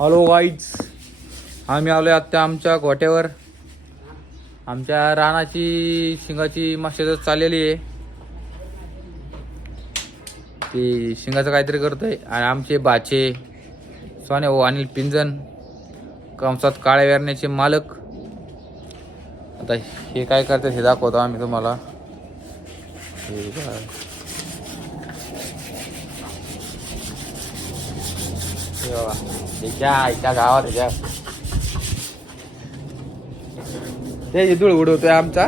Hello guys, आम्ही आलोय आता आमच्या गोट्यावर. आमच्या रानाची शिंगाची मशागत चाललेली आहे. ते शिंगाचं काहीतरी करतोय. आणि आमचे बाचे सोने हो अनिल पिंजन कंसात काळ्या वेरण्याचे मालक. आता हे काय करतात हे दाखवतो आम्ही तुम्हाला. हे बघा. त्या गावात ह्याच्या ते धूळ उडवतोय आमचा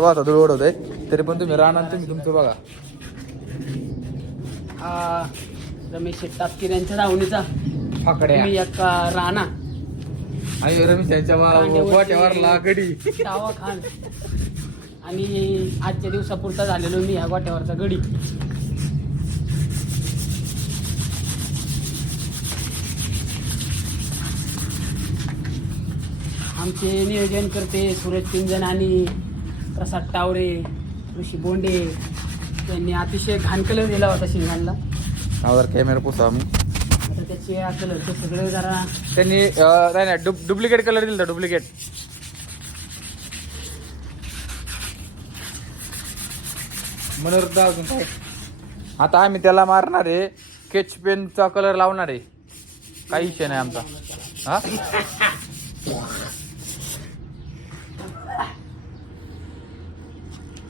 भाऊ धूळ उडवतोय. तरी पण तुम्ही राहणार, तुम्ही तुमचं बघा. रमेश टापकीर यांच्या धावणीचा फाकड्या मी एक राणा आणि रमेश यांच्या गोट्यावर लागडी शावा खान आणि आजच्या दिवसापुरता झालेलो मी ह्या गोट्यावरचा गडी. आमचे नियोजन करते सूरज पिंजन आणि प्रसाद टावरे, ऋषी बोंडे. त्यांनी अतिशय घाण कलर दिला होता शिंगांना. जर कॅमेरा पुसा आम्ही आता त्याचे कलर सगळं जरा त्यांनी नाही डुप्लिकेट कलर दिला, डुप्लिकेट. म्हणून काय आता आम्ही त्याला मारणार आहे. स्केच पेनचा कलर लावणार आहे. काही विषय नाही आमचा. हा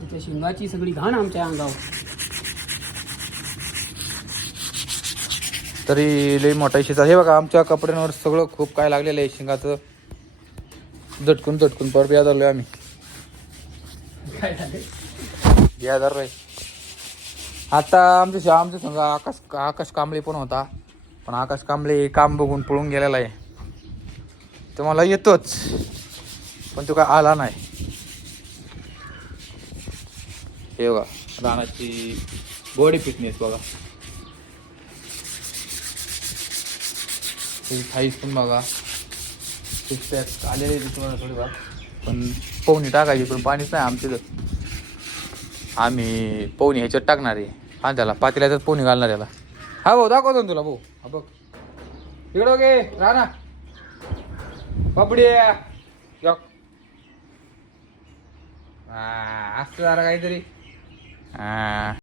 त्याच्या शिंगाची सगळी घाण आमच्या अंगावर. तरी लई मोठा इशेचा. हे बघा आमच्या कपड्यांवर सगळं खूप काय लागलेलं आहे शिंगाचं. झटकून परत याद आलोय आम्ही. काय झालं? याद आलोय आता आमच्या संग आकाश कांबळे पण होता. पण आकाश कांबळे काम बघून पळून गेलेला आहे. तो मला येतोच पण तो काय आला नाही. हे बघा रानाची बॉडी फिटनेस बघा. साईज पण बघा. आलेले तुम्हाला थोडी बघा. पण पोहणी टाकायची पण पाणीच नाही आमच्या तर. आम्ही पोहणी ह्याच्यात टाकणार आहे. हा त्याला पातेल्यातच पोहणी घालणार याला. हा भाऊ दाखवतो ना तुला भाऊ. हा बघ इकडं ओके राणा पपडी असं जरा काहीतरी.